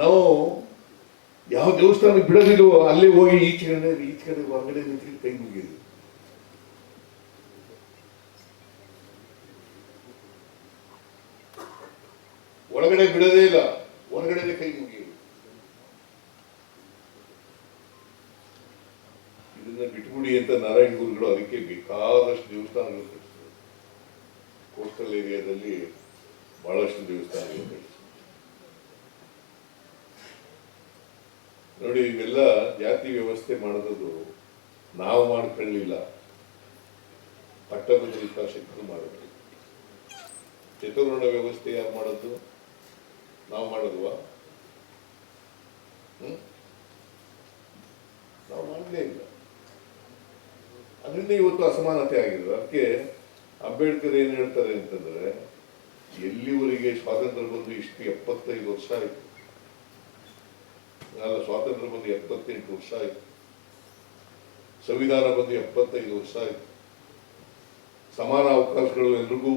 ನಾವು ಯಾವ ದೇವಸ್ಥಾನಕ್ಕೆ ಬಿಡೋದಿಲ್ವೋ ಅಲ್ಲಿ ಹೋಗಿ ಈಚೆ ಕಡೆ ಈಚೆ ಕಡೆ ಹೊರಗಡೆ ನಿಂತು ಕೈ ಮುಗಿದ್ವಿ ಒಳಗಡೆ ಬಿಡೋದೇ ಇಲ್ಲ ಹೊರಗಡೆ ಕೈ ಮುಗಿಯುವುದು ಇದನ್ನ ಬಿಟ್ಬಿಡಿ ಅಂತ ನಾರಾಯಣ ಗುರುಗಳು ಅದಕ್ಕೆ ಬೇಕಾದಷ್ಟು ದೇವಸ್ಥಾನಗಳು ಕೋಸ್ಟಲ್ ಏರಿಯಾದಲ್ಲಿ ಬಹಳಷ್ಟು ದೇವಸ್ಥಾನಗಳು ನೋಡಿ, ಇವೆಲ್ಲ ಜಾತಿ ವ್ಯವಸ್ಥೆ ಮಾಡೋದು ನಾವು ಮಾಡ್ಕೊಳ್ಳಿಲ್ಲ. ಪಟ್ಟಭದ್ರ ಶಕ್ತರು ಮಾಡಿದ್ರು ಚತುರ್ವರ್ಣ ವ್ಯವಸ್ಥೆ ಯಾರು ಮಾಡೋದು? ನಾವು ಮಾಡಿದ್ವಾ ನಾವು ಮಾಡಲೇ ಇಲ್ಲ. ಅದರಿಂದ ಇವತ್ತು ಅಸಮಾನತೆ ಆಗಿದೆ. ಅದಕ್ಕೆ ಅಂಬೇಡ್ಕರ್ ಏನ್ ಹೇಳ್ತಾರೆ ಅಂತಂದ್ರೆ, ಎಲ್ಲಿವರೆಗೆ ಸ್ವಾತಂತ್ರ್ಯ ಬಂದು ಇಷ್ಟು ಎಪ್ಪತ್ತೈದು ವರ್ಷ ಆಯ್ತು? ಅಲ್ಲ ಸ್ವಾತಂತ್ರ್ಯ ಬಂದು ಎಪ್ಪತ್ತೆಂಟು ವರ್ಷ ಆಯ್ತು. ಸಂವಿಧಾನ ಬಂದು ಎಪ್ಪತ್ತೈದು ವರ್ಷ ಆಯ್ತು. ಸಮಾನ ಅವಕಾಶಗಳು ಎಲ್ರಿಗೂ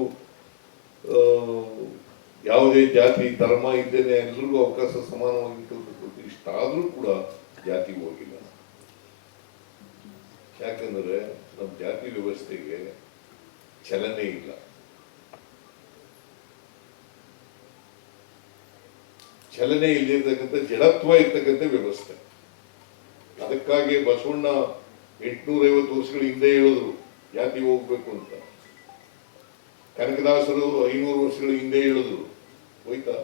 ಯಾವುದೇ ಜಾತಿ, ಧರ್ಮ ಇದ್ದೇನೆ ಎಲ್ರಿಗೂ ಅವಕಾಶ ಸಮಾನವಾಗಿ ಕೊಟ್ಟು ಇಷ್ಟಾದರೂ ಕೂಡ ಜಾತಿ ಹೋಗಿಲ್ಲ. ಯಾಕಂದ್ರೆ ನಮ್ಮ ಜಾತಿ ವ್ಯವಸ್ಥೆಗೆ ಚಲನೆ ಇಲ್ಲ. ಚಲನೆ ಇಲ್ಲಿರ್ತಕ್ಕಂಥ ಜಡತ್ವ ಇರ್ತಕ್ಕಂಥ ವ್ಯವಸ್ಥೆ. ಅದಕ್ಕಾಗಿ ಬಸವಣ್ಣ ಎಂಟುನೂರೈವತ್ತು ವರ್ಷಗಳ ಹಿಂದೆ ಹೇಳಿದ್ರು ಜಾತಿ ಹೋಗ್ಬೇಕು ಅಂತ. ಕನಕದಾಸರು ಐನೂರು ವರ್ಷಗಳ ಹಿಂದೆ ಹೇಳಿದ್ರು. ಹೋಯ್ತಾ?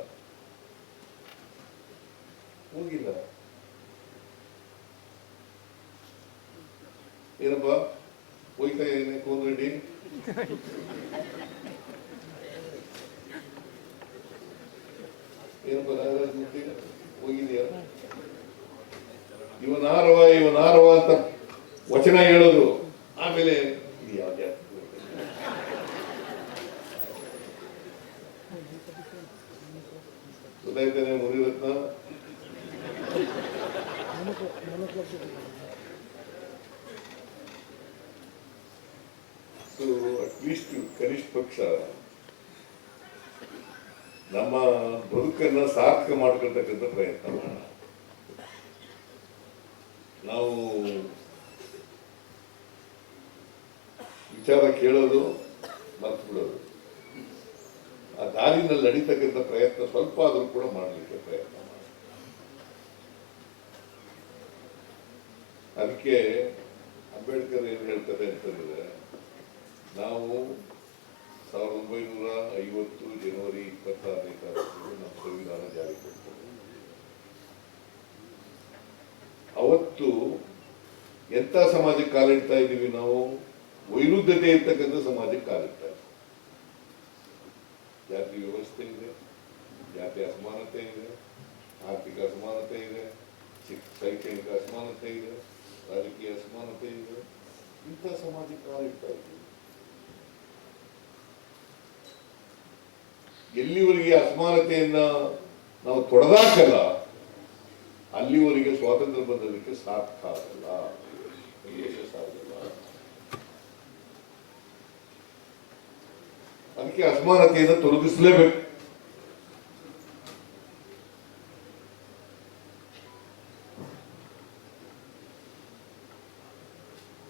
ಹೋಗಿಲ್ಲ. ಏನಪ್ಪ? ಹೋಯ್ತಾ ಏನೇ ಕೋನ್ರೆಡ್ಡಿ ಏನಪ್ಪ ನಾಗರಾಜ್ ಮೂರ್ತಿ ಹೋಗಿದೆಯಾ? ಇವನಾರವ ಇವನಾರವ ಅಂತ ವಚನ ಹೇಳೋದು ಆಮೇಲೆ ಇದು ಯಾವ ಜಾತಿ ಗೊತ್ತಾಯ್ತಾನೆ ಮುನಿರತ್ನ ಅಟ್ಲೀಸ್ಟ್ ಕನಿಷ್ಠ ಪಕ್ಷ ನಮ್ಮ ಬದುಕನ್ನು ಸಾರ್ಥಕ ಮಾಡ್ಕೊಳ್ತಕ್ಕಂಥ ಪ್ರಯತ್ನ ಮಾಡೋಣ. ನಾವು ವಿಚಾರ ಕೇಳೋದು ಮರ್ತು ಬಿಡೋದು ಆ ದಾರಿನಲ್ಲಿ ನಡೀತಕ್ಕಂಥ ಪ್ರಯತ್ನ ಸ್ವಲ್ಪ ಆದರೂ ಕೂಡ ಮಾಡಲಿಕ್ಕೆ ಪ್ರಯತ್ನ ಮಾಡಿ ಅದಕ್ಕೆ ಅಂಬೇಡ್ಕರ್ ಏನು ಹೇಳ್ತಾರೆ ಅಂತಂದರೆ, ನಾವು ಸಾವಿರದ ಒಂಬೈನೂರ ಐವತ್ತು ಜನವರಿ ಇಪ್ಪತ್ತಾರನೇ ತಾರೀಕು ನಮ್ಮ ಸಂವಿಧಾನ ಜಾರಿ ಕೊಡ್ತದೆ. ಅವತ್ತು ಎಂತ ಸಮಾಜಕ್ಕೆ ಕಾಲಿಡ್ತಾ ಇದ್ದೀವಿ ನಾವು? ವೈರುದ್ಧತೆ ಇರ್ತಕ್ಕಂಥ ಸಮಾಜಕ್ಕೆ ಕಾಲಿಡ್ತಾ ಇದ್ದೀವಿ. ಜಾತಿ ವ್ಯವಸ್ಥೆ ಇದೆ, ಜಾತಿ ಅಸಮಾನತೆ ಇದೆ, ಆರ್ಥಿಕ ಅಸಮಾನತೆ ಇದೆ ಶಿಕ್- ಶೈಕ್ಷಣಿಕ ಅಸಮಾನತೆ ಇದೆ, ರಾಜಕೀಯ ಅಸಮಾನತೆ ಇದೆ. ಇಂಥ ಸಮಾಜಕ್ಕೆ ಕಾಲಿಡ್ತಾ ಇದ್ದೀವಿ. ಎಲ್ಲಿವರೆಗೆ ಅಸಮಾನತೆಯನ್ನ ನಾವು ತೊಡೆದಾಕಲ್ಲ, ಅಲ್ಲಿವರೆಗೆ ಸ್ವಾತಂತ್ರ್ಯ ಬಂದದಕ್ಕೆ ಸಾರ್ಥಕ ಆಗಲ್ಲ. ಅದಕ್ಕೆ ಅಸಮಾನತೆಯನ್ನು ತೊಲಗಿಸಲೇಬೇಕು.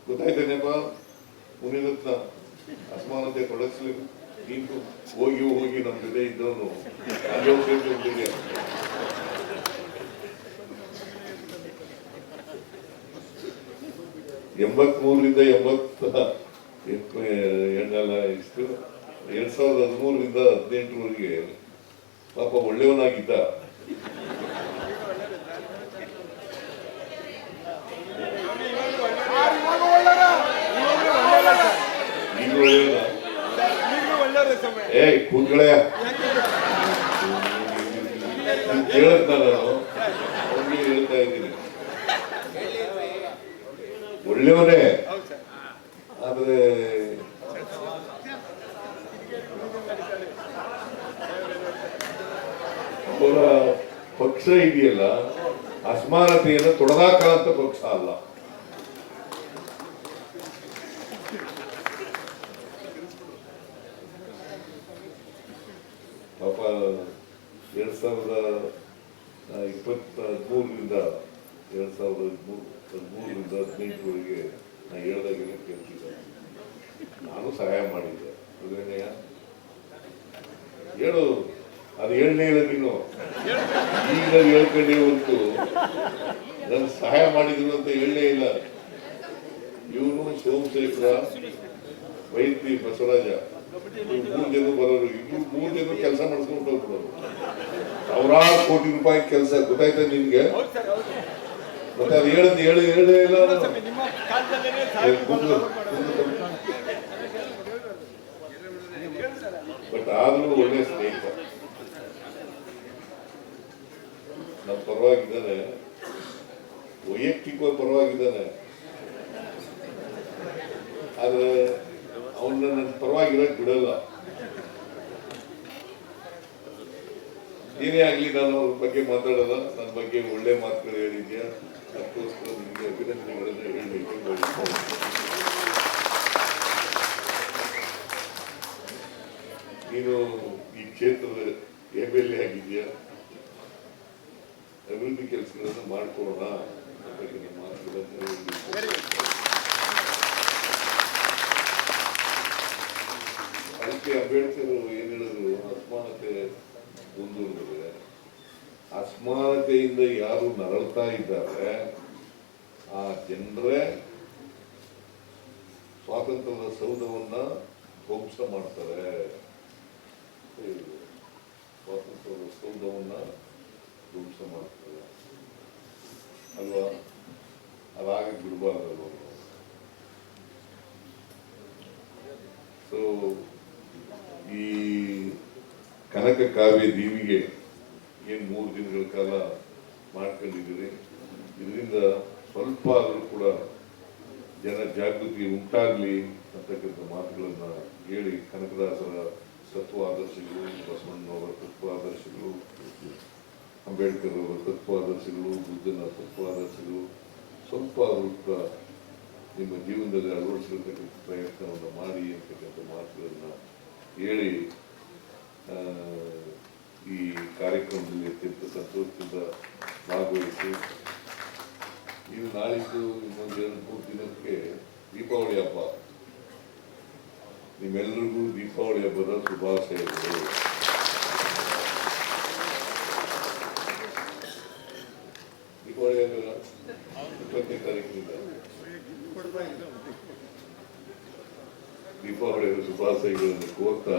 ಗೊತ್ತಾಯ್ತೇನೆಪ್ಪ ಮುನಿರತ್ನ ಅಸಮಾನತೆ ತೊಡಗಿಸ್ಲೇಬೇಕು. ನೀನು ಹೋಗಿ ಹೋಗಿ ನಮ್ಮ ಜೊತೆ ಇದ್ದವನು ಅಲ್ಲಿ ಹೋಗಿ ಸೇರ್ಕೊಂಡಿದ್ಯಾ ಎಂಬತ್ಮೂರರಿಂದ ಎಂಬತ್ತ ಎಣ್ಣೆಲ್ಲ ಇಷ್ಟು ಎರಡ್ ಸಾವಿರದ ಹದಿಮೂರರಿಂದ ಹದಿನೆಂಟರವರೆಗೆ ಪಾಪ ಒಳ್ಳೆಯವನಾಗಿದ್ದ. ನಾನು ಅವ್ನಿಗೆ ಹೇಳ್ತಾ ಇದ್ದೀನಿ. ಒಳ್ಳೆಯವರೇ. ಆದ್ರೆ ಅವರ ಪಕ್ಷ ಇದೆಯಲ್ಲ, ಅಸಮಾನತೆಯನ್ನು ತೊಡದಾಕಂತ ಪಕ್ಷ ಅಲ್ಲ. ಪಾಪ ಎರಡ್ ಸಾವಿರದ ಇಪ್ಪತ್ತ ಹದಿಮೂರರಿಂದ ಎರಡು ಸಾವಿರದ ಹದಿಮೂರು ಹದಿಮೂರರಿಂದ ಹದಿನೆಂಟರವರೆಗೆ ನಾನು ಹೇಳ್ದಾಗೆಲ್ಲ ಕೇಳ್ತಿದ್ದೆ ನಾನು ಸಹಾಯ ಮಾಡಿದ್ದೆ. ಅದೇನೆಯ ಹೇಳು. ಅದು ಹೇಳನೇ ಇಲ್ಲ ನೀನು. ಈಗ ಹೇಳ್ಕೊಂಡೇ ಹೊರತು. ನಾನು ಸಹಾಯ ಮಾಡಿದ್ರು ಅಂತ ಹೇಳಲೇ ಇಲ್ಲ. ಇವನು ಸೋಮಶೇಖರ ವೈದ್ಯ ಬಸವರಾಜ. ಮೂರು ಜನ ಬರೋರು ಇಬ್ರು ಮೂರು ಜನ ಕೆಲಸ ಮಾಡ್ಕೊಂಡು ಹೋಗ್ಬೋದು ಸಾವಿರಾರು ಕೋಟಿ ರೂಪಾಯಿ ಕೆಲಸ, ಗೊತ್ತಾಯ್ತಾ ನಿನ್ಗೆ? ಮತ್ತೆ ಅದು ಹೇಳದ್ ಹೇಳಿ, ಹೇಳೇ ಇಲ್ಲ. ಬಟ್ ಆದ್ರೂ ಒಳ್ಳೆ ಸ್ನೇಹಿತ. ನಮ್ಮ ಪರವಾಗಿದ್ದಾನೆ. ವೈಯಕ್ತಿಕವಾಗಿ ಪರವಾಗಿದ್ದಾನೆ. ಆದ್ರೆ ಅವನ್ನ ನನ್ನ ಪರವಾಗಿರಕ್ ಬಿಡಲ್ಲ. ಏನೇ ಆಗಲಿ ನಾನು ಅವ್ರ ಬಗ್ಗೆ ಮಾತಾಡಲ್ಲ ನನ್ನ ಬಗ್ಗೆ ಒಳ್ಳೆ ಮಾತುಗಳು ಹೇಳಿದ್ಯಾ? ಅದಕ್ಕೋಸ್ಕರ ನಿಮಗೆ ಅಭಿನಂದನೆಗಳನ್ನು ಬಯಸ್ತೇನೆ. ನೀನು ಈ ಕ್ಷೇತ್ರದ ಎಂ ಎಲ್ ಎ ಆಗಿದೆಯಾ? ಅಭಿವೃದ್ಧಿ ಕೆಲಸಗಳನ್ನು ಮಾಡ್ಕೊಳ್ಳೋಣ ನಿಮ್ಮ ಮಾತುಗಳನ್ನು ಹೇಳಲಿಕ್ಕೆ ಅಭ್ಯರ್ಥಿಗಳು ಏನ್ ಹೇಳಿದ್ರು? ಅಸಮಾನತೆ ಮುಂದುವರೆದಿದೆ ಅಸಮಾನತೆಯಿಂದ ಯಾರು ನರಳ್ತಾ ಇದ್ದಾರೆ, ಆ ಜನರೇ ಸ್ವಾತಂತ್ರ್ಯದ ಸೌಧವನ್ನ ಧ್ವಂಸ ಮಾಡ್ತಾರೆ. ಸ್ವಾತಂತ್ರ್ಯದ ಸೌಧವನ್ನ ಧ್ವಂಸ ಮಾಡ್ತಾರೆ. ಕನಕ ಕಾವ್ಯ ದೇವಿಗೆ ಏನು ಮೂರು ದಿನಗಳ ಕಾಲ ಮಾಡ್ಕೊಂಡಿದ್ದೀರಿ. ಇದರಿಂದ ಸ್ವಲ್ಪ ಆದರೂ ಕೂಡ ಜನ ಜಾಗೃತಿ ಉಂಟಾಗಲಿ ಅಂತಕ್ಕಂಥ ಮಾತುಗಳನ್ನು ಹೇಳಿ ಕನಕದಾಸರ ತತ್ವ ಆದರ್ಶಗಳು, ಬಸವಣ್ಣನವರ ತತ್ವ ಆದರ್ಶಗಳು, ಅಂಬೇಡ್ಕರ್ ಅವರ ತತ್ವ ಆದರ್ಶಗಳು, ಬುದ್ಧನ ತತ್ವ ಆದರ್ಶಗಳು, ಸ್ವಲ್ಪ ಆದರೂ ಕೂಡ ನಿಮ್ಮ ಜೀವನದಲ್ಲಿ ಅಳವಡಿಸಿರ್ತಕ್ಕಂಥ ಪ್ರಯತ್ನವನ್ನು ಮಾಡಿ ಅಂತಕ್ಕಂಥ ಮಾತುಗಳನ್ನು ಹೇಳಿ ಈ ಕಾರ್ಯಕ್ರಮದಲ್ಲಿ ಅತ್ಯಂತ ಸಂತೋಷದಿಂದ ಭಾಗವಹಿಸಿ, ಇನ್ನು ನಾಳಿದ್ದು ಇನ್ನೊಂದು ಎರಡು ಮೂರು ದಿನಕ್ಕೆ ದೀಪಾವಳಿ ಹಬ್ಬ. ನಿಮ್ಮೆಲ್ಲರಿಗೂ ದೀಪಾವಳಿ ಹಬ್ಬದ ಶುಭಾಶಯಗಳು. ದೀಪಾವಳಿ ಹಬ್ಬ ದೀಪಾವಳಿಯ ಶುಭಾಶಯಗಳನ್ನು ಕೋರ್ತಾ